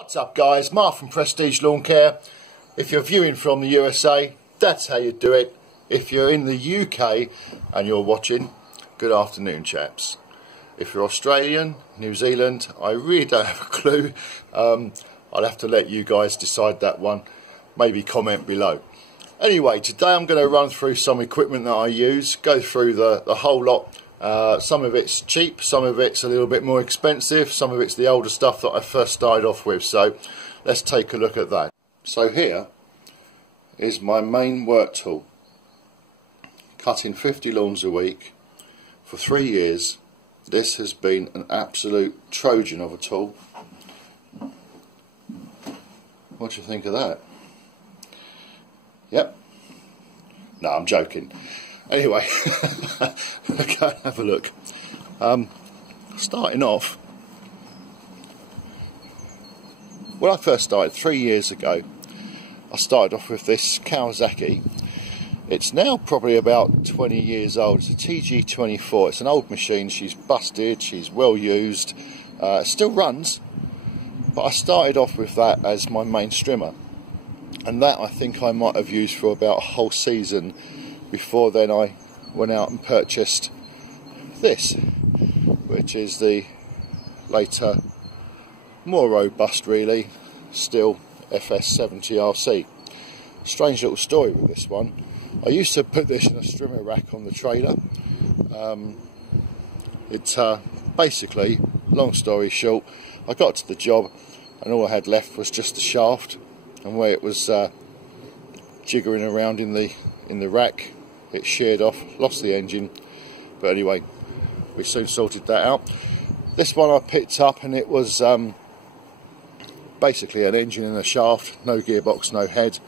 What's up guys, Mark from Prestige Lawn Care. If you're viewing from the USA, that's how you do it. If you're in the UK and you're watching, good afternoon chaps. If you're Australian, New Zealand, I really don't have a clue. I'll have to let you guys decide that one. Maybe comment below. Anyway, today I'm going to run through some equipment that I use, go through the whole lot. Some of it's cheap, some of it's a little bit more expensive, some of it's the older stuff that I first started off with. So let's take a look at that. So here is my main work tool. Cutting 50 lawns a week for 3 years. This has been an absolute Trojan of a tool. What do you think of that? Yep. No, I'm joking. Anyway, go and have a look. Starting off, when I first started 3 years ago, I started off with this Kawasaki. It's now probably about 20 years old. It's a TG24. It's an old machine. She's busted. She's well used. It still runs, but I started off with that as my main strimmer, and that I think I might have used for about a whole season. Before then I went out and purchased this, which is the later, more robust really, Stihl FS70RC. Strange little story with this one. I used to put this in a strimmer rack on the trailer. Basically, long story short, I got to the job and all I had left was just the shaft, and where it was jiggering around in the rack, it sheared off, lost the engine. But anyway, we soon sorted that out. This one I picked up and it was basically an engine and a shaft, no gearbox, no head.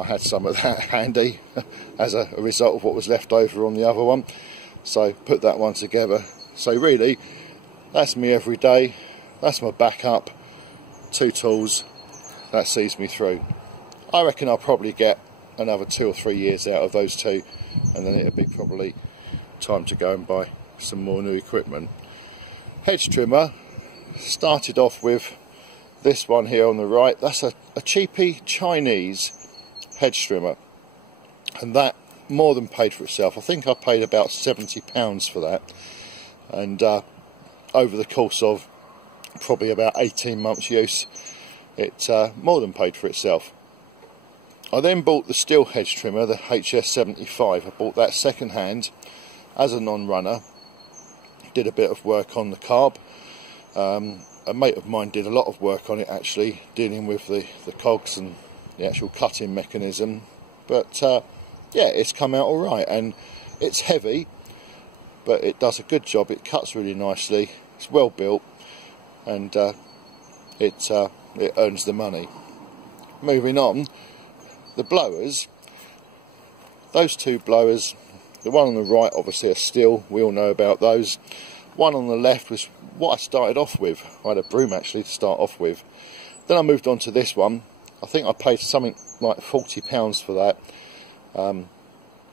I had some of that handy as a result of what was left over on the other one, so put that one together. So really, that's me every day. That's my backup. 2 tools, that sees me through. I reckon I'll probably get another 2 or 3 years out of those two, and then it'll be probably time to go and buy some more new equipment. Hedge trimmer, started off with this one here on the right. That's a cheapy Chinese hedge trimmer, and that more than paid for itself. I think I paid about £70 for that, and over the course of probably about 18 months use, it more than paid for itself. I then bought the Stihl hedge trimmer, the HS75. I bought that second hand as a non-runner. Did a bit of work on the carb. A mate of mine did a lot of work on it actually, dealing with the cogs and the actual cutting mechanism. But yeah, it's come out alright, and it's heavy, but it does a good job. It cuts really nicely, it's well built, and it earns the money. Moving on, the blowers, those 2 blowers, the one on the right obviously are Stihl, we all know about those. One on the left was what I started off with. I had a broom actually to start off with. Then I moved on to this one. I think I paid something like £40 for that.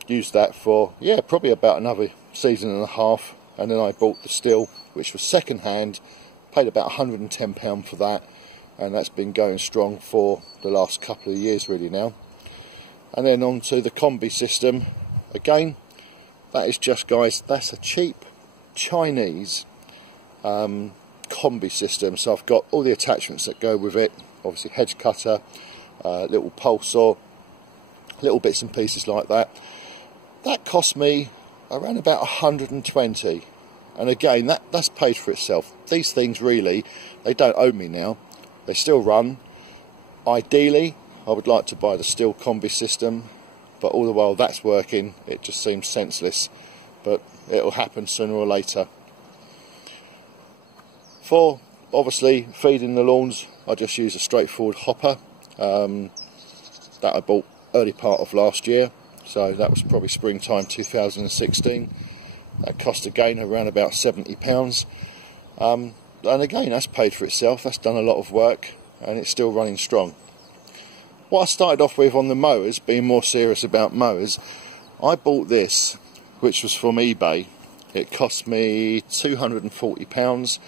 Used that for, yeah, probably about another season and a half, and then I bought the Stihl, which was second hand, paid about £110 for that, and that's been going strong for the last couple of years really now. And then on to the combi system. Again, that is just, guys, that's a cheap Chinese combi system. So I've got all the attachments that go with it, obviously hedge cutter, little pole saw, little bits and pieces like that. That cost me around about 120, and again that's paid for itself. These things really, they don't owe me now, they still run. Ideally I would like to buy the Stihl combi system, but all the while that's working, it just seems senseless, but it'll happen sooner or later. For obviously feeding the lawns, I just use a straightforward hopper that I bought early part of last year, so that was probably springtime 2016. That cost again around about £70, and again that's paid for itself. That's done a lot of work, and it's still running strong. What I started off with on the mowers, being more serious about mowers, I bought this, which was from eBay. It cost me £240.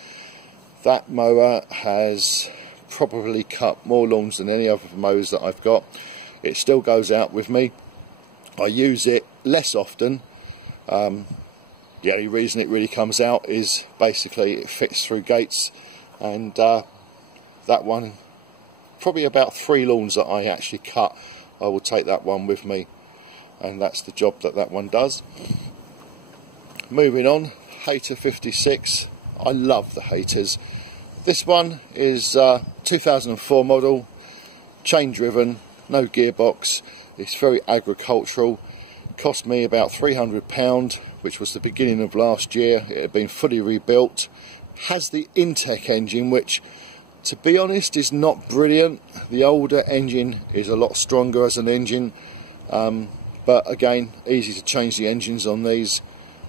That mower has probably cut more lawns than any other mowers that I've got. It still goes out with me. I use it less often. The only reason it really comes out is basically it fits through gates, and that one, probably about 3 lawns that I actually cut, I will take that one with me, and that's the job that that one does. Moving on, Hayter 56. I love the Hayters. This one is 2004 model, chain driven, no gearbox. It's very agricultural. Cost me about £300, which was the beginning of last year. It had been fully rebuilt. Has the Intech engine, which, to be honest, is not brilliant. The older engine is a lot stronger as an engine, but again, easy to change the engines on these.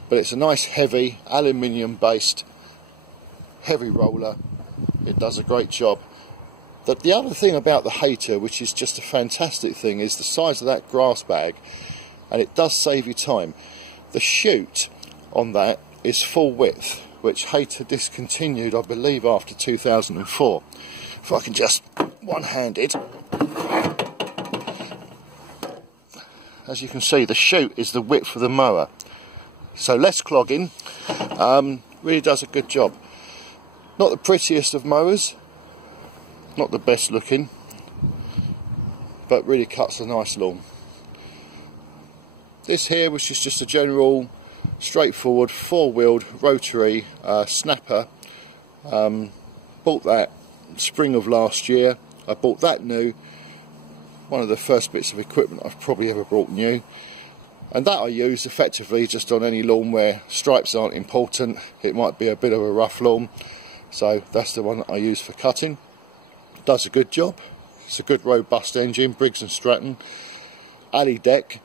But it's a nice heavy aluminium based heavy roller. It does a great job. But the other thing about the Hayter, which is just a fantastic thing, is the size of that grass bag, and it does save you time. The chute on that is full width, which Hayter discontinued, I believe, after 2004. If I can just one-handed. As you can see, the chute is the width of the mower. So less clogging, really does a good job. Not the prettiest of mowers, not the best looking, but really cuts a nice lawn. This here, which is just a general straightforward 4-wheeled rotary snapper, bought that spring of last year. I bought that new, one of the first bits of equipment I've probably ever bought new, and that I use effectively just on any lawn where stripes aren't important. It might be a bit of a rough lawn, so that's the one that I use for cutting. Does a good job. It's a good robust engine, Briggs & Stratton, alley deck,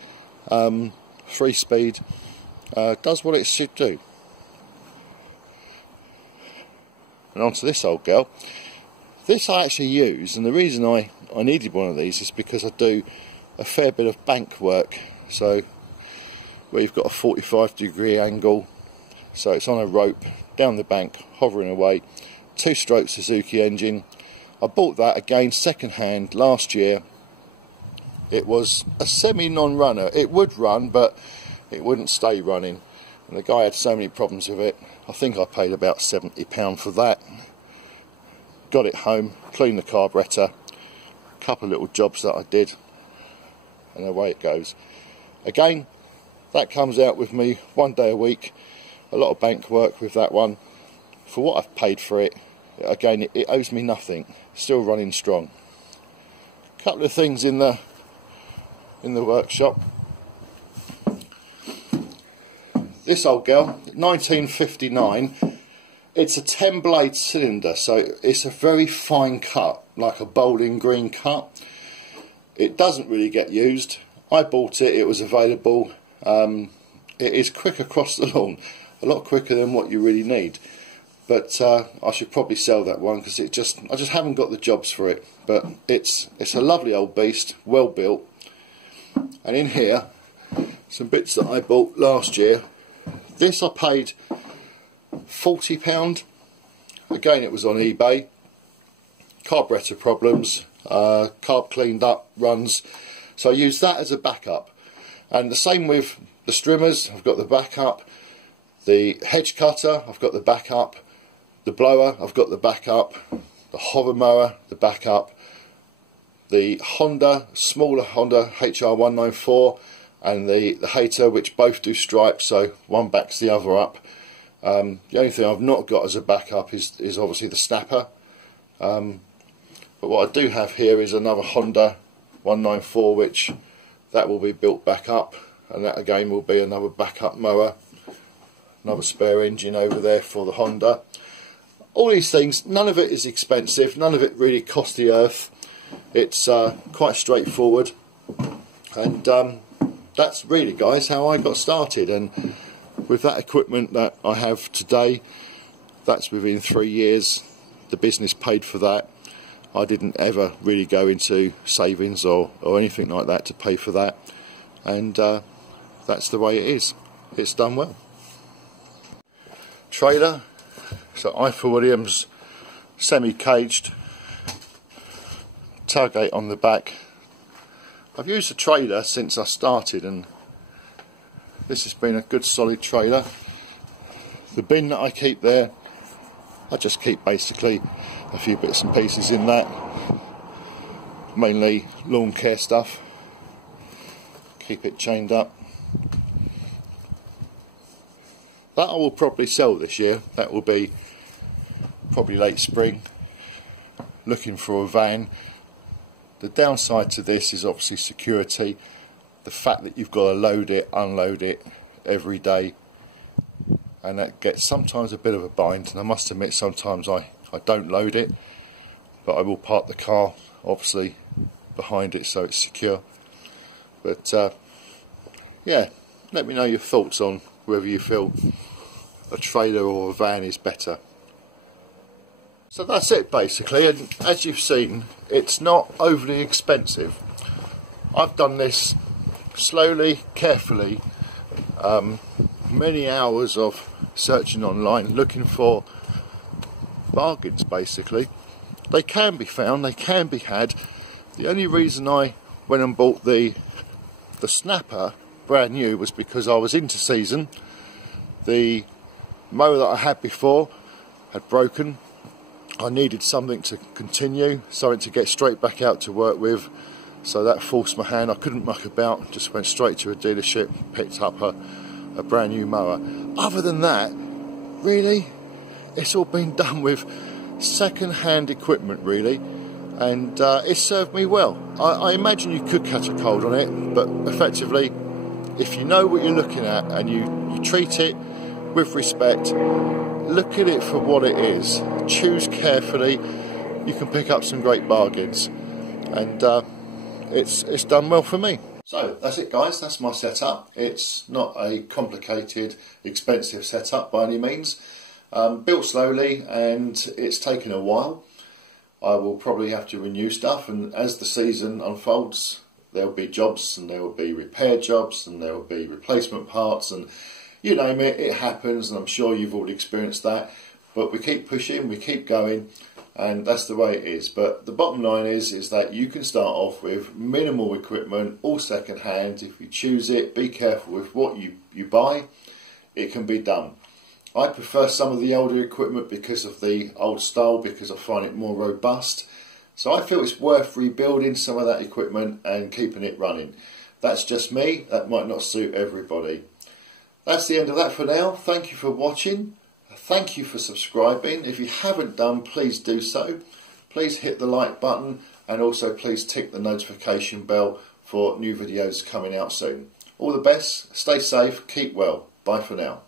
3-speed, does what it should do. And onto this old girl. This I actually use, and the reason I needed one of these is because I do a fair bit of bank work. So where you've got a 45-degree angle, so it's on a rope down the bank, hovering away, 2-stroke Suzuki engine. I bought that again second hand last year. It was a semi non-runner. It would run, but it wouldn't stay running, and the guy had so many problems with it. I think I paid about £70 for that. Got it home, cleaned the carburettor, a couple of little jobs that I did, and away it goes. Again, that comes out with me 1 day a week. A lot of bank work with that one. For what I've paid for it, again, it owes me nothing. Still running strong. A couple of things in the workshop. This old girl, 1959. It's a 10-blade cylinder, so it's a very fine cut, like a bowling green cut. It doesn't really get used. I bought it, it was available. It is quick across the lawn, a lot quicker than what you really need. But I should probably sell that one because I just haven't got the jobs for it. But it's a lovely old beast, well built. And in here, some bits that I bought last year. This I paid £40. Again, it was on eBay. Carburettor problems, carb cleaned up, runs. So I used that as a backup. And the same with the strimmers, I've got the backup. The hedge cutter, I've got the backup. The blower, I've got the backup. The hover mower, the backup. The Honda, smaller Honda HR194, and the Hayter, which both do stripes, so one backs the other up. The only thing I've not got as a backup is obviously the snapper. But what I do have here is another Honda 194, which that will be built back up, and that again will be another backup mower. Another spare engine over there for the Honda. All these things, none of it is expensive, none of it really costs the earth. It's quite straightforward, and that's really, guys, how I got started. And with that equipment that I have today, that's within 3 years. The business paid for that. I didn't ever really go into savings or anything like that to pay for that, and that's the way it is. It's done well. Trailer, so Eiffel Williams semi-caged, tailgate on the back. I've used a trailer since I started, and this has been a good solid trailer. The bin that I keep there, I just keep basically a few bits and pieces in that, mainly lawn care stuff. Keep it chained up. That I will probably sell this year. That will be probably late spring. Looking for a van. The downside to this is obviously security. The fact that you've got to load it, unload it every day, and that gets sometimes a bit of a bind. And I must admit, sometimes I don't load it, but I will park the car obviously behind it so it's secure. But yeah, let me know your thoughts on whether you feel a trailer or a van is better. So that's it basically, and as you've seen, it's not overly expensive. I've done this slowly, carefully, many hours of searching online, looking for bargains basically. They can be found, they can be had. The only reason I went and bought the snapper brand new was because I was into season. The mower that I had before had broken. I needed something to continue, something to get straight back out to work with, so that forced my hand. I couldn't muck about, just went straight to a dealership, picked up a brand new mower. Other than that, really, it's all been done with second-hand equipment really, and it served me well. I imagine you could catch a cold on it, but effectively, if you know what you're looking at and you treat it with respect, look at it for what it is, choose carefully, you can pick up some great bargains, and it's done well for me. So that's it guys, that's my setup. It's not a complicated, expensive setup by any means. Built slowly and it's taken a while. I will probably have to renew stuff, and as the season unfolds there will be jobs, and there will be repair jobs, and there will be replacement parts, and you name it, it happens, and I'm sure you've already experienced that. But we keep pushing, we keep going, and that's the way it is. But the bottom line is that you can start off with minimal equipment, all second hand. If you choose it, be careful with what you buy, it can be done. I prefer some of the older equipment because of the old style, because I find it more robust. So I feel it's worth rebuilding some of that equipment and keeping it running. That's just me, that might not suit everybody. That's the end of that for now. Thank you for watching. Thank you for subscribing. If you haven't done, please do so. Please hit the like button, and also please tick the notification bell for new videos coming out soon. All the best, stay safe, keep well. Bye for now.